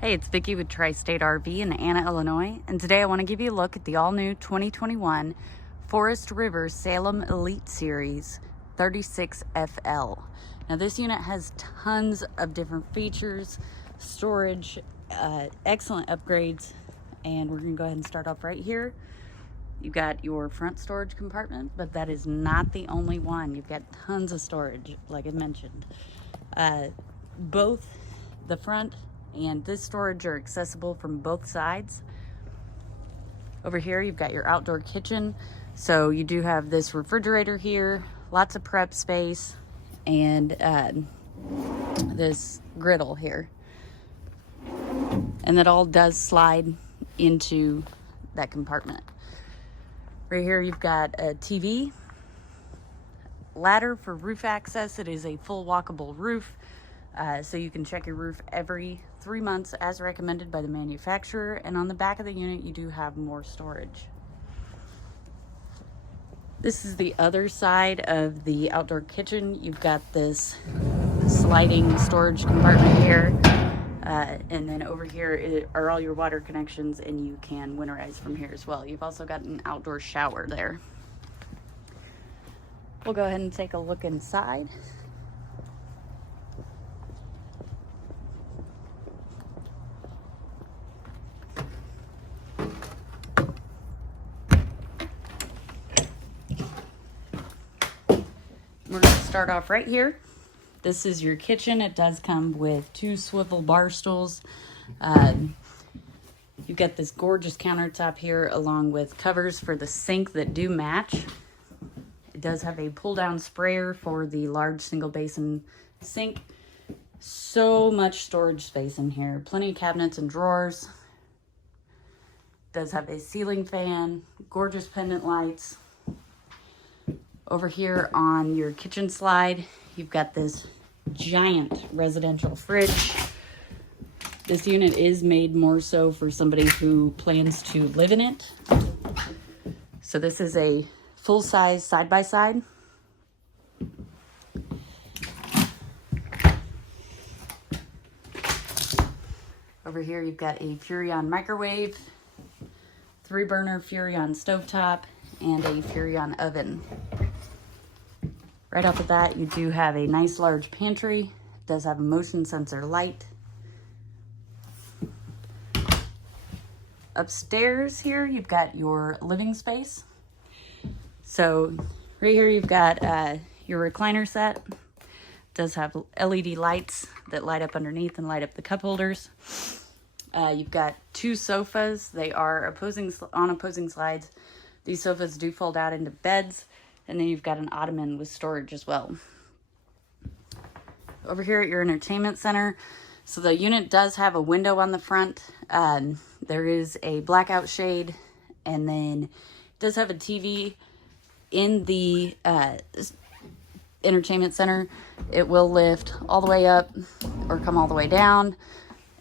Hey, it's Vicki with Tri-State RV in Anna, Illinois, and today I want to give you a look at the all-new 2021 Forest River Salem Elite Series 36FL. Now this unit has tons of different features, storage, excellent upgrades, and we're going to go ahead and start off right here. You've got your front storage compartment, but that is not the only one. You've got tons of storage, like I mentioned. Both the front and this storage are accessible from both sides. Over here you've got your outdoor kitchen, so you do have this refrigerator here, lots of prep space, and this griddle here, and that all does slide into that compartment. Right here you've got a TV, ladder for roof access. It is a full walkable roof, so you can check your roof every 3 months as recommended by the manufacturer. And on the back of the unit you do have more storage. This is the other side of the outdoor kitchen. You've got this sliding storage compartment here, and then over here are all your water connections, and you can winterize from here as well. You've also got an outdoor shower there. We'll go ahead and take a look inside. We're going to start off right here. This is your kitchen. It does come with 2 swivel bar stools. You've got this gorgeous countertop here along with covers for the sink that do match. It does have a pull down sprayer for the large single basin sink. So much storage space in here. Plenty of cabinets and drawers. It does have a ceiling fan, gorgeous pendant lights. Over here on your kitchen slide, you've got this giant residential fridge. This unit is made more so for somebody who plans to live in it. So this is a full-size side-by-side. Over here you've got a Furrion microwave, 3-burner Furrion stovetop, and a Furrion oven. Right off the bat, you do have a nice large pantry. It does have a motion sensor light. Upstairs here, you've got your living space. So right here, you've got your recliner set. It does have LED lights that light up underneath and light up the cup holders. You've got 2 sofas. They are opposing slides. These sofas do fold out into beds. And then you've got an ottoman with storage as well. Over here at your entertainment center, so the unit does have a window on the front. There is a blackout shade, and then it does have a TV in the entertainment center. It will lift all the way up or come all the way down.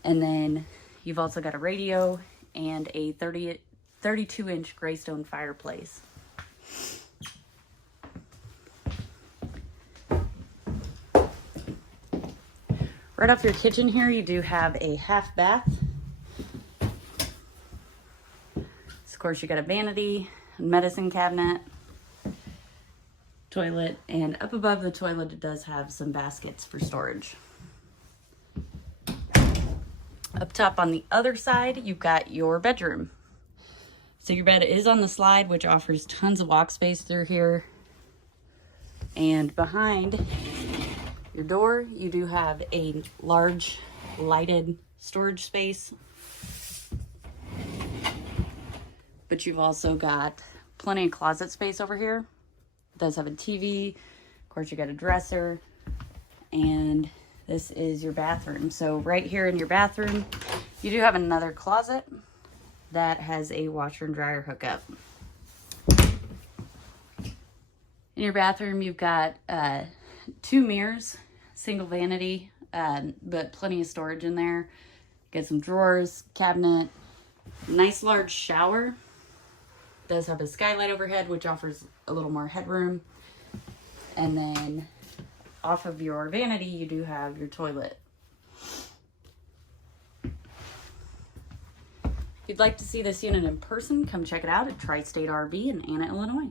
And then you've also got a radio and a 32-inch Greystone fireplace. Right off your kitchen here, you do have a half bath. So of course, you got a vanity, medicine cabinet, toilet, and up above the toilet, it does have some baskets for storage. Up top on the other side, you've got your bedroom. So your bed is on the slide, which offers tons of walk space through here. And behind your door, you do have a large lighted storage space, but you've also got plenty of closet space over here. It does have a TV, of course you got a dresser, and this is your bathroom. So right here in your bathroom, you do have another closet that has a washer and dryer hookup. In your bathroom, you've got 2 mirrors, single vanity, but plenty of storage in there. Got some drawers, cabinet, nice large shower. Does have a skylight overhead, which offers a little more headroom. And then off of your vanity, you do have your toilet. If you'd like to see this unit in person, come check it out at Tri-State RV in Anna, Illinois.